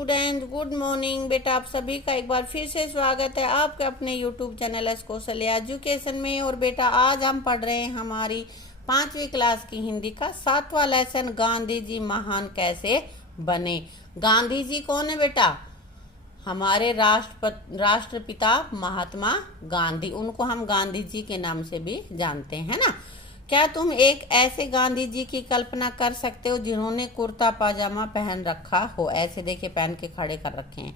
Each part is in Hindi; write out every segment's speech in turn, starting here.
Students, good morning. बेटा आप सभी का एक बार फिर से स्वागत है आपके अपने YouTube channel S Kaushalya education में। और बेटा आज हम पढ़ रहे हैं हमारी 5वीं क्लास की हिंदी का 7वां लेसन, गांधी जी महान कैसे बने। गांधी जी कौन है बेटा? हमारे राष्ट्रपिता महात्मा गांधी, उनको हम गांधी जी के नाम से भी जानते हैं ना। क्या तुम एक ऐसे गांधी जी की कल्पना कर सकते हो जिन्होंने कुर्ता पाजामा पहन रखा हो? ऐसे देखिए पहन के खड़े कर रखे हैं,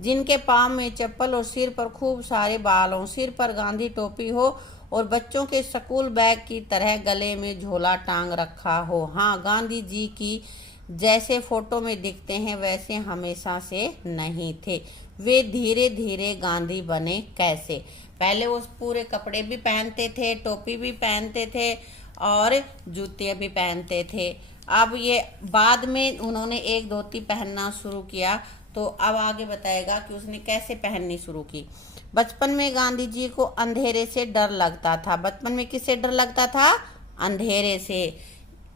जिनके पाँव में चप्पल और सिर पर खूब सारे बाल हों, सिर पर गांधी टोपी हो और बच्चों के स्कूल बैग की तरह गले में झोला टांग रखा हो। हाँ, गांधी जी की जैसे फोटो में दिखते हैं वैसे हमेशा से नहीं थे। वे धीरे धीरे गांधी बने कैसे? पहले वो पूरे कपड़े भी पहनते थे, टोपी भी पहनते थे और जूते भी पहनते थे। अब ये बाद में उन्होंने एक धोती पहनना शुरू किया, तो अब आगे बताएगा कि उसने कैसे पहननी शुरू की। बचपन में गांधी जी को अंधेरे से डर लगता था। बचपन में किससे डर लगता था? अंधेरे से।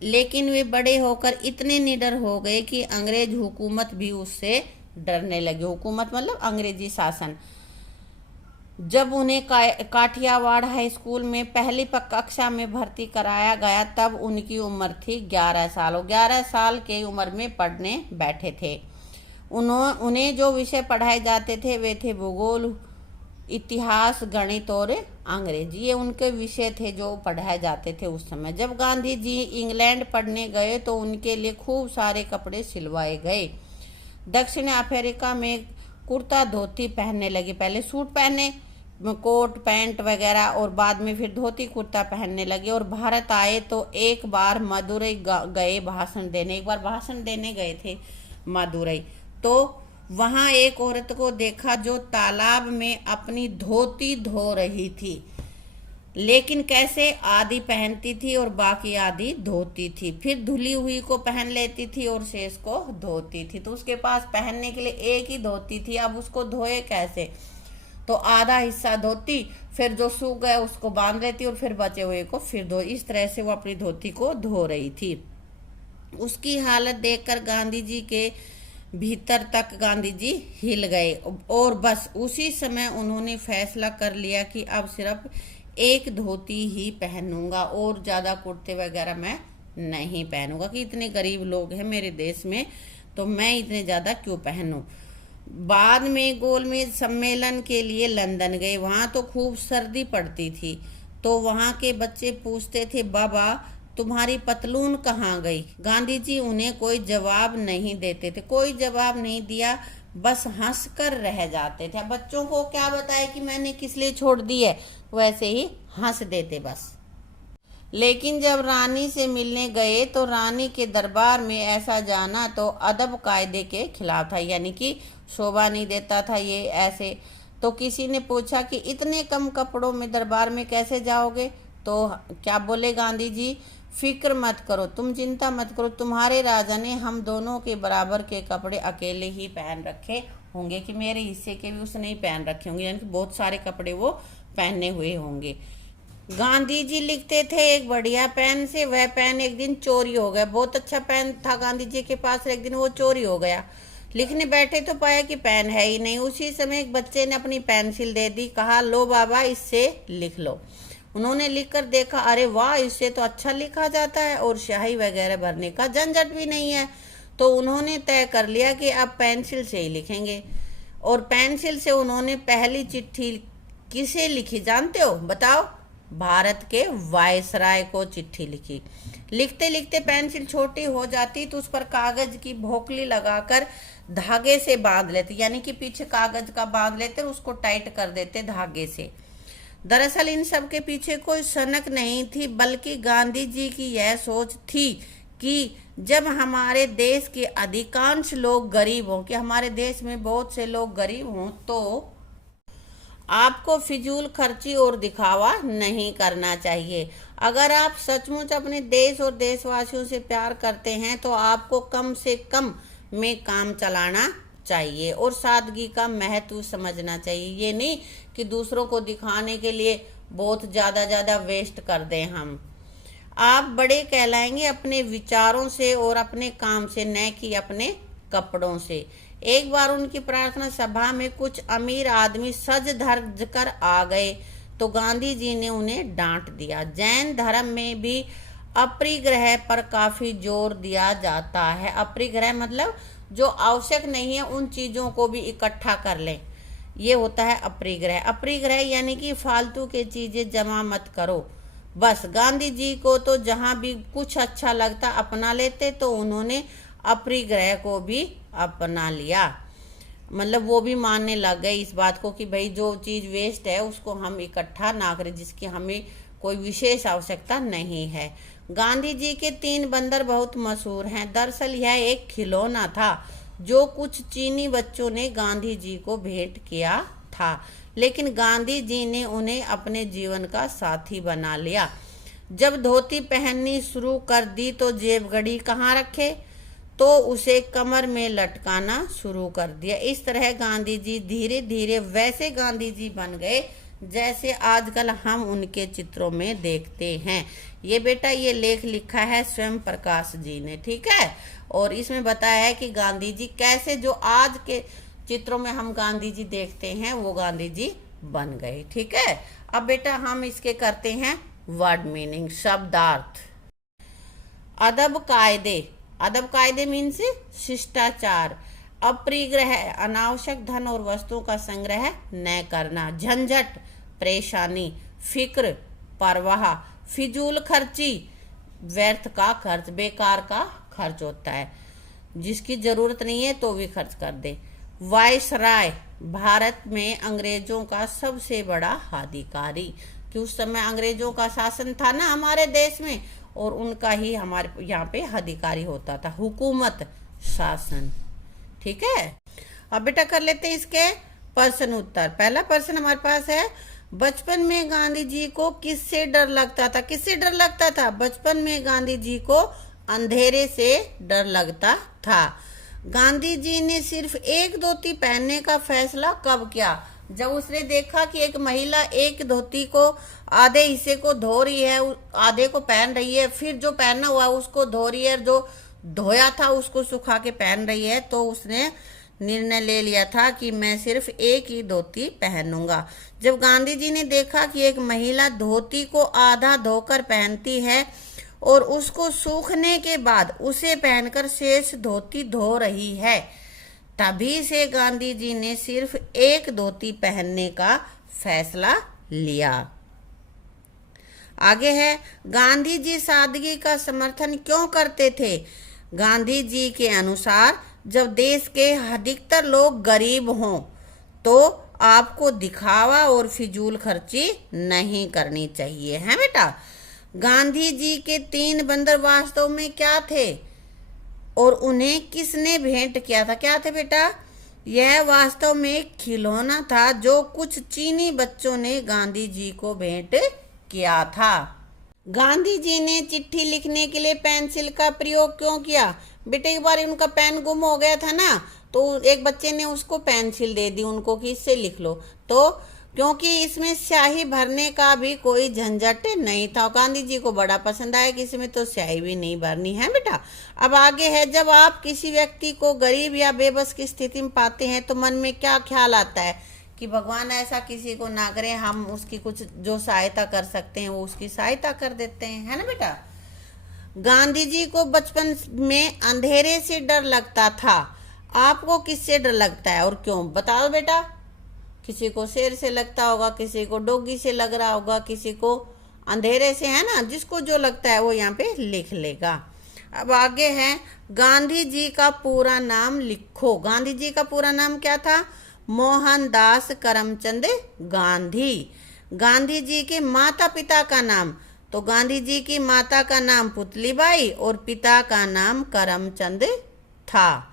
लेकिन वे बड़े होकर इतने निडर हो गए कि अंग्रेज हुकूमत भी उससे डरने लगी। हुकूमत मतलब अंग्रेजी शासन। जब उन्हें काठियावाड़ हाई स्कूल में पहली कक्षा में भर्ती कराया गया तब उनकी उम्र थी 11 साल। 11 साल की उम्र में पढ़ने बैठे थे। उन्हें जो विषय पढ़ाए जाते थे वे थे भूगोल, इतिहास, गणित और अंग्रेजी। ये उनके विषय थे जो पढ़ाए जाते थे उस समय। जब गांधी जी इंग्लैंड पढ़ने गए तो उनके लिए खूब सारे कपड़े सिलवाए गए। दक्षिण अफ्रीका में कुर्ता धोती पहनने लगे। पहले सूट पहने, कोट पैंट वगैरह, और बाद में फिर धोती कुर्ता पहनने लगे। और भारत आए तो एक बार मदुरई गए भाषण देने। एक बार भाषण देने गए थे मदुरई, तो वहाँ एक औरत को देखा जो तालाब में अपनी धोती धो रही थी। लेकिन कैसे? आधी पहनती थी और बाकी आधी धोती थी। फिर धुली हुई को पहन लेती थी और शेष को धोती थी। तो उसके पास पहनने के लिए एक ही धोती थी, अब उसको धोए कैसे? तो आधा हिस्सा धोती, फिर जो सूख गया उसको बांध लेती और फिर बचे हुए को फिर धो। इस तरह से वो अपनी धोती को धो रही थी। उसकी हालत देखकर गांधी जी के भीतर तक गांधी जी हिल गए और बस उसी समय उन्होंने फैसला कर लिया कि अब सिर्फ एक धोती ही पहनूंगा और ज़्यादा कुर्ते वगैरह मैं नहीं पहनूंगा, कि इतने गरीब लोग हैं मेरे देश में तो मैं इतने ज़्यादा क्यों पहनूं। बाद में गोलमेज सम्मेलन के लिए लंदन गए। वहाँ तो खूब सर्दी पड़ती थी, तो वहाँ के बच्चे पूछते थे, बाबा तुम्हारी पतलून कहाँ गई? गांधी जी उन्हें कोई जवाब नहीं देते थे। कोई जवाब नहीं दिया, बस हंस कर रह जाते थे। बच्चों को क्या बताए कि मैंने किस लिए छोड़ दी है, वैसे ही हंस देते बस। लेकिन जब रानी से मिलने गए तो रानी के दरबार में ऐसा जाना तो अदब कायदे के खिलाफ था, यानी कि शोभा नहीं देता था ये ऐसे। तो किसी ने पूछा कि इतने कम कपड़ों में दरबार में कैसे जाओगे? तो क्या बोले गांधी जी? फिक्र मत करो, तुम चिंता मत करो, तुम्हारे राजा ने हम दोनों के बराबर के कपड़े अकेले ही पहन रखे होंगे, कि मेरे हिस्से के भी उसने ही पहन रखे होंगे, यानी कि बहुत सारे कपड़े वो पहने हुए होंगे। गांधी जी लिखते थे एक बढ़िया पेन से। वह पेन एक दिन चोरी हो गया। बहुत अच्छा पेन था गांधी जी के पास, एक दिन वो चोरी हो गया। लिखने बैठे तो पाया कि पेन है ही नहीं। उसी समय एक बच्चे ने अपनी पेंसिल दे दी, कहा लो बाबा इससे लिख लो। उन्होंने लिखकर देखा, अरे वाह, इससे तो अच्छा लिखा जाता है और स्याही वगैरह भरने का झंझट भी नहीं है। तो उन्होंने तय कर लिया कि अब पेंसिल से ही लिखेंगे। और पेंसिल से उन्होंने पहली चिट्ठी किसे लिखी जानते हो? बताओ। भारत के वायसराय को चिट्ठी लिखी। लिखते लिखते पेंसिल छोटी हो जाती तो उस पर कागज की भोकली लगाकर धागे से बांध लेते, यानी कि पीछे कागज का बांध लेते और उसको टाइट कर देते धागे से। दरअसल इन सब के पीछे कोई सनक नहीं थी, बल्कि गांधी जी की यह सोच थी कि जब हमारे देश के अधिकांश लोग गरीब हों, कि हमारे देश में बहुत से लोग गरीब हों, तो आपको फिजूल खर्ची और दिखावा नहीं करना चाहिए। अगर आप सचमुच अपने देश और देशवासियों से प्यार करते हैं तो आपको कम से कम में काम चलाना चाहिए और सादगी का महत्व समझना चाहिए। ये नहीं कि दूसरों को दिखाने के लिए बहुत ज़्यादा वेस्ट कर दें हम। आप बड़े कहलाएंगे अपने विचारों से और अपने काम से, न कि अपने कपड़ों से। एक बार उनकी प्रार्थना सभा में कुछ अमीर आदमी सज धज कर आ गए तो गांधी जी ने उन्हें डांट दिया। जैन धर्म में भी अपरिग्रह पर काफी जोर दिया जाता है। अपरिग्रह मतलब जो आवश्यक नहीं है उन चीजों को भी इकट्ठा कर लें, ये होता है अपरिग्रह। अपरिग्रह यानी कि फालतू के चीजें जमा मत करो। बस गांधी जी को तो जहां भी कुछ अच्छा लगता अपना लेते, तो उन्होंने अपरिग्रह को भी अपना लिया। मतलब वो भी मानने लग गए इस बात को कि भाई जो चीज वेस्ट है उसको हम इकट्ठा ना करें, जिसकी हमें कोई विशेष आवश्यकता नहीं है। गांधी जी के 3 बंदर बहुत मशहूर हैं। दरअसल यह एक खिलौना था जो कुछ चीनी बच्चों ने गांधी जी को भेंट किया था, लेकिन गांधी जी ने उन्हें अपने जीवन का साथी बना लिया। जब धोती पहननी शुरू कर दी तो जेब घड़ी कहाँ रखे, तो उसे कमर में लटकाना शुरू कर दिया। इस तरह गांधी जी धीरे धीरे वैसे गांधी जी बन गए जैसे आजकल हम उनके चित्रों में देखते हैं। ये बेटा ये लेख लिखा है स्वयं प्रकाश जी ने, ठीक है। और इसमें बताया है कि गांधी जी कैसे जो आज के चित्रों में हम गांधी जी देखते हैं वो गांधी जी बन गए, ठीक है। अब बेटा हम इसके करते हैं वर्ड मीनिंग, शब्दार्थ। अदब कायदे, अदब कायदे मीन्स शिष्टाचार। अपरिग्रह अनावश्यक धन और वस्तुओं का संग्रह न करना। झंझट परेशानी। फिक्र परवाह। फिजूल खर्ची व्यर्थ का खर्च, बेकार का खर्च होता है, जिसकी जरूरत नहीं है तो भी खर्च कर दे। वायसराय भारत में अंग्रेजों का सबसे बड़ा अधिकारी, कि उस समय अंग्रेजों का शासन था ना हमारे देश में, और उनका ही हमारे यहाँ पे अधिकारी होता था। हुकूमत शासन, ठीक है। अब बेटा कर लेते हैं इसके प्रश्न उत्तर। पहला प्रश्न हमारे पास है, बचपन में गांधी जी को किससे डर लगता था? किससे डर लगता था? बचपन में गांधी जी को अंधेरे से डर लगता था। गांधी जी ने सिर्फ एक धोती पहनने का फैसला कब किया? जब उसने देखा कि एक महिला एक धोती को आधे हिस्से को धो रही है, आधे को पहन रही है, फिर जो पहना हुआ उसको धो रही है, जो धोया था उसको सुखा के पहन रही है, तो उसने निर्णय ले लिया था कि मैं सिर्फ एक ही धोती पहनूंगा। जब गांधी जी ने देखा कि एक महिला धोती को आधा धोकर पहनती है और उसको सूखने के बाद उसे पहनकर शेष धोती धो रही है, तभी से गांधी जी ने सिर्फ एक धोती पहनने का फैसला लिया। आगे है, गांधी जी सादगी का समर्थन क्यों करते थे? गांधी जी के अनुसार जब देश के अधिकतर लोग गरीब हों तो आपको दिखावा और फिजूल खर्ची नहीं करनी चाहिए, है बेटा। गांधी जी के 3 बंदर वास्तव में क्या थे और उन्हें किसने भेंट किया था? क्या थे बेटा? यह वास्तव में एक खिलौना था जो कुछ चीनी बच्चों ने गांधी जी को भेंट किया था। गांधी जी ने चिट्ठी लिखने के लिए पेंसिल का प्रयोग क्यों किया? बेटे एक बार उनका पेन गुम हो गया था ना, तो एक बच्चे ने उसको पेंसिल दे दी उनको कि इससे लिख लो, तो क्योंकि इसमें स्याही भरने का भी कोई झंझट नहीं था। गांधी जी को बड़ा पसंद आया कि इसमें तो स्याही भी नहीं भरनी है बेटा। अब आगे है, जब आप किसी व्यक्ति को गरीब या बेबस की स्थिति में पाते हैं तो मन में क्या ख्याल आता है? कि भगवान ऐसा किसी को ना करे, हम उसकी कुछ जो सहायता कर सकते हैं वो उसकी सहायता कर देते हैं, है ना बेटा। गांधी जी को बचपन में अंधेरे से डर लगता था। आपको किससे डर लगता है और क्यों? बताओ बेटा। किसी को शेर से लगता होगा, किसी को डोगी से लग रहा होगा, किसी को अंधेरे से, है ना। जिसको जो लगता है वो यहाँ पे लिख लेगा। अब आगे है, गांधी जी का पूरा नाम लिखो। गांधी जी का पूरा नाम क्या था? मोहनदास करमचंद गांधी। गांधी जी के माता पिता का नाम? तो गांधी जी की माता का नाम पुतलीबाई और पिता का नाम करमचंद था।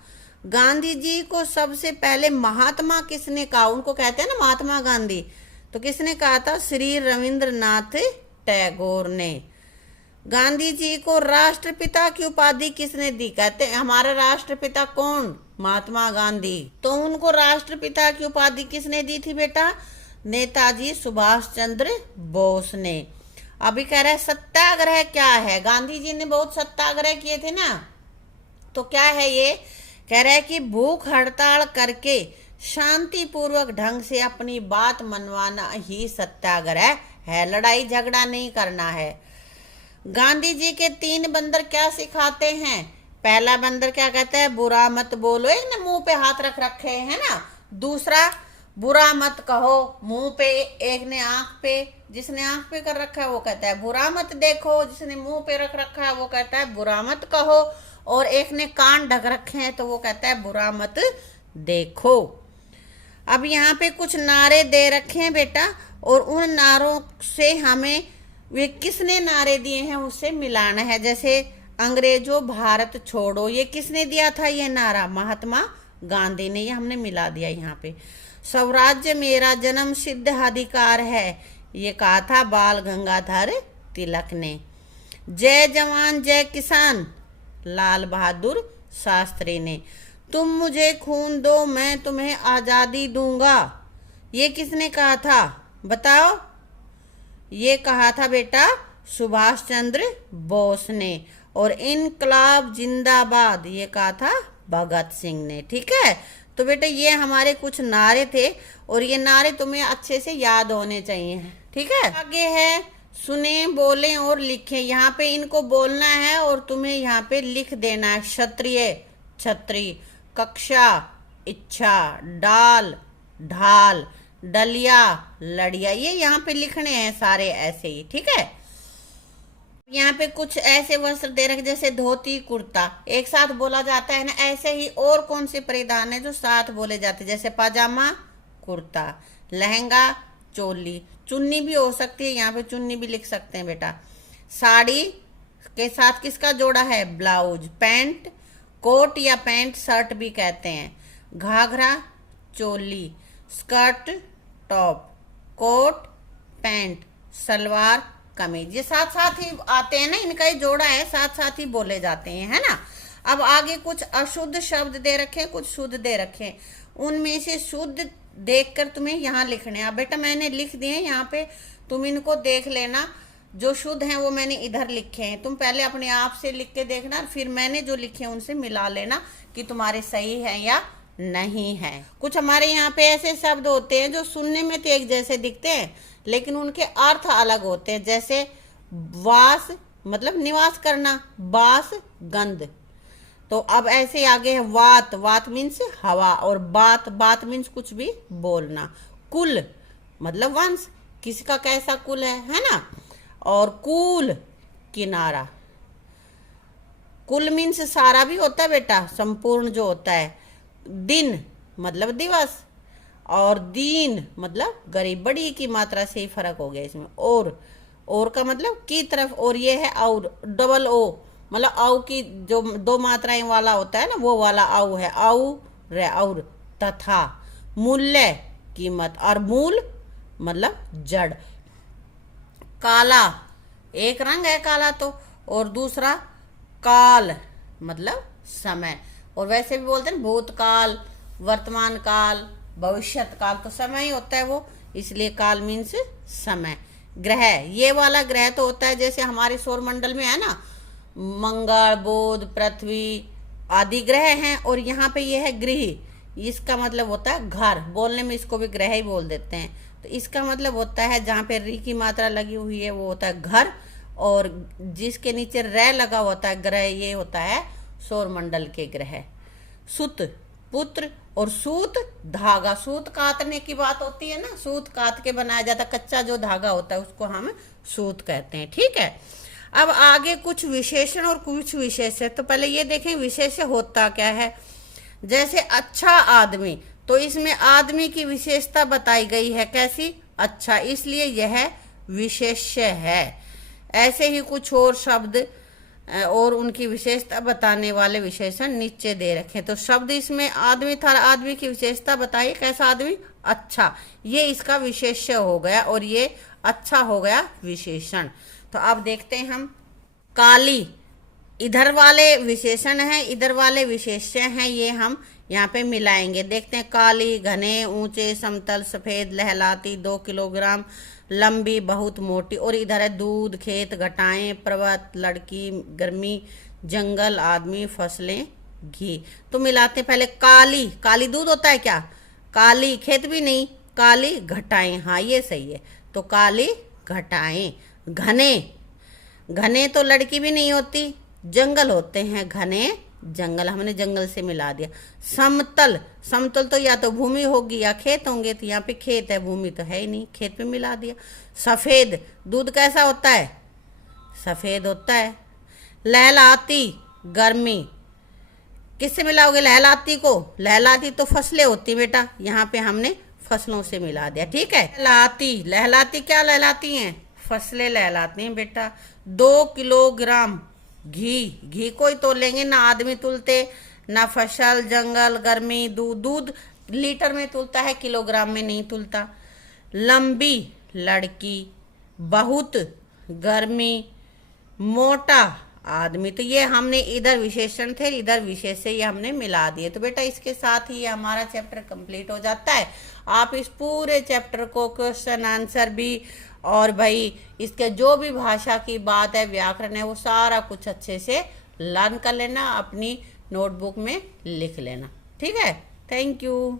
गांधी जी को सबसे पहले महात्मा किसने कहा? उनको कहते हैं ना महात्मा गांधी, तो किसने कहा था? श्री रविंद्रनाथ टैगोर ने। गांधी जी को राष्ट्रपिता की उपाधि किसने दी? कहते हैं हमारा राष्ट्रपिता कौन? महात्मा गांधी। तो उनको राष्ट्रपिता की उपाधि किसने दी थी बेटा? नेताजी सुभाष चंद्र बोस ने। अभी कह रहा है सत्याग्रह क्या है? गांधी जी ने बहुत सत्याग्रह किए थे ना, तो क्या है ये? कह रहा है कि भूख हड़ताल करके शांतिपूर्वक ढंग से अपनी बात मनवाना ही सत्याग्रह है, लड़ाई झगड़ा नहीं करना है। गांधी जी के 3 बंदर क्या सिखाते हैं? पहला बंदर क्या कहता है? बुरा मत बोलो, एक ने मुंह पे हाथ रख रखे है ना। दूसरा, बुरा मत कहो मुंह पे, एक ने आंख पे, जिसने आंख पे कर रखा है वो कहता है बुरा मत देखो, जिसने मुंह पे रख रखा है वो कहता है बुरा मत कहो, और एक ने कान ढक रखे हैं तो वो कहता है बुरा मत देखो। अब यहाँ पे कुछ नारे दे रखे हैं बेटा, और उन नारों से हमें वे किसने नारे दिए हैं उससे मिलाना है। जैसे अंग्रेजों भारत छोड़ो, ये किसने दिया था ये नारा? महात्मा गांधी ने। ये हमने मिला दिया यहाँ पे। स्वराज्य मेरा जन्म सिद्ध अधिकार है, ये कहा था बाल गंगाधर तिलक ने। जय जवान जय किसान, लाल बहादुर शास्त्री ने। तुम मुझे खून दो मैं तुम्हें आजादी दूंगा, ये किसने कहा था बताओ? ये कहा था बेटा सुभाष चंद्र बोस ने। और इनकलाब जिंदाबाद, ये कहा था भगत सिंह ने। ठीक है, तो बेटा ये हमारे कुछ नारे थे, और ये नारे तुम्हें अच्छे से याद होने चाहिए। ठीक है, आगे है सुने बोलें और लिखें। यहाँ पे इनको बोलना है और तुम्हें यहाँ पे लिख देना है। क्षत्रिय छत्री, कक्षा इच्छा, डाल ढाल, डलिया लड़िया, ये यहाँ पे लिखने हैं सारे ऐसे ही। ठीक है, यहाँ पे कुछ ऐसे वस्त्र दे रखे जैसे धोती कुर्ता एक साथ बोला जाता है ना, ऐसे ही और कौन से परिधान है जो साथ बोले जाते हैं? जैसे पाजामा कुर्ता, लहंगा चोली, चुन्नी भी हो सकती है, यहाँ पे चुन्नी भी लिख सकते हैं बेटा। साड़ी के साथ किसका जोड़ा है? ब्लाउज, पैंट कोट या पैंट शर्ट भी कहते हैं, ghagra choli, skirt top, coat pant, salwar kameez, ये साथ साथ ही आते हैं ना, इनका ही जोड़ा है, साथ साथ ही बोले जाते हैं, है ना। अब आगे कुछ अशुद्ध शब्द दे रखे, कुछ शुद्ध दे रखे, उनमें से शुद्ध देखकर तुम्हें यहाँ लिखने हैं। अब बेटा मैंने लिख दिए हैं यहाँ पे, तुम इनको देख लेना। जो शुद्ध हैं वो मैंने इधर लिखे हैं, तुम पहले अपने आप से लिख के देखना, फिर मैंने जो लिखे हैं उनसे मिला लेना कि तुम्हारे सही है या नहीं है। कुछ हमारे यहाँ पे ऐसे शब्द होते हैं जो सुनने में तो एक जैसे दिखते हैं लेकिन उनके अर्थ अलग होते हैं। जैसे वास मतलब निवास करना, बास गंध। तो अब ऐसे आगे है वात, वात मीन्स हवा, और बात, बात मीन्स कुछ भी बोलना। कुल मतलब वंश, किसका कैसा कुल है ना। और कूल किनारा, कुल मीन्स सारा भी होता है बेटा, संपूर्ण जो होता है। दिन मतलब दिवस, और दीन मतलब गरीब, बड़ी की मात्रा से ही फर्क हो गया इसमें। और का मतलब की तरफ, और ये है और, डबल ओ मतलब औ की जो 2 मात्राएं वाला होता है ना, वो वाला औ है, औ रे और। तथा मूल्य कीमत, और मूल मतलब जड़। काला एक रंग है काला तो, और दूसरा काल मतलब समय, और वैसे भी बोलते हैं भूतकाल, वर्तमान काल, भविष्यत काल, तो समय ही होता है वो, इसलिए काल मीन्स समय। ग्रह, ये वाला ग्रह तो होता है जैसे हमारे सौर मंडल में है ना, मंगल बुध पृथ्वी आदि ग्रह हैं, और यहाँ पे ये है गृह, इसका मतलब होता है घर, बोलने में इसको भी ग्रह ही बोल देते हैं। तो इसका मतलब होता है जहाँ पे री की मात्रा लगी हुई है वो होता है घर, और जिसके नीचे रे लगा होता है ग्रह, ये होता है सौर मंडल के ग्रह। सुत पुत्र, और सूत धागा, सूत काटने की बात होती है ना, सूत काट के बनाया जाता, कच्चा जो धागा होता है उसको हम सूत कहते हैं। ठीक है, अब आगे कुछ विशेषण और कुछ विशेष्य। तो पहले ये देखें विशेष्य होता क्या है। जैसे अच्छा आदमी, तो इसमें आदमी की विशेषता बताई गई है, कैसी? अच्छा, इसलिए यह विशेष्य है। ऐसे ही कुछ और शब्द और उनकी विशेषता बताने वाले विशेषण नीचे दे रखे। तो शब्द इसमें आदमी था, आदमी की विशेषता बताइए, कैसा आदमी? अच्छा, ये इसका विशेष्य हो गया, और ये अच्छा हो गया विशेषण। तो अब देखते हैं हम। काली इधर वाले विशेषण हैं, इधर वाले विशेष्य हैं, ये हम यहाँ पे मिलाएंगे। देखते हैं। काली घने ऊंचे समतल सफेद लहलाती 2 किलोग्राम लंबी बहुत मोटी, और इधर है दूध खेत घटाएं पर्वत लड़की गर्मी जंगल आदमी फसलें घी। तो मिलाते हैं पहले। काली, काली दूध होता है क्या? काली खेत भी नहीं, काली घटाएं। हाँ ये सही है, तो काली घटाएं। घने, घने तो लड़की भी नहीं होती, जंगल होते हैं घने जंगल, हमने जंगल से मिला दिया। समतल, समतल तो या तो भूमि होगी या खेत होंगे, तो यहाँ पे खेत है, भूमि तो है ही नहीं, खेत पे मिला दिया। सफेद, दूध कैसा होता है? सफेद होता है। लहलाती, गर्मी, किससे मिलाओगे लहलाती को? लहलाती तो फसलें होती बेटा, यहाँ पे हमने फसलों से मिला दिया, ठीक है। लहलाती, लहलाती क्या लहलाती हैं? फसलें लहलाती हैं बेटा। 2 किलोग्राम घी, घी को ही तोलेंगे ना, आदमी तुलते ना, फसल, जंगल, गर्मी, दूध, दूध लीटर में तुलता है, किलोग्राम में नहीं तुलता। लंबी, लड़की। बहुत, गर्मी। मोटा, आदमी। तो ये हमने इधर विशेषण थे, इधर विशेष से ये हमने मिला दिए। तो बेटा इसके साथ ही हमारा चैप्टर कंप्लीट हो जाता है। आप इस पूरे चैप्टर को क्वेश्चन आंसर भी और भाई इसके जो भी भाषा की बात है, व्याकरण है, वो सारा कुछ अच्छे से लर्न कर लेना, अपनी नोटबुक में लिख लेना, ठीक है। Thank you.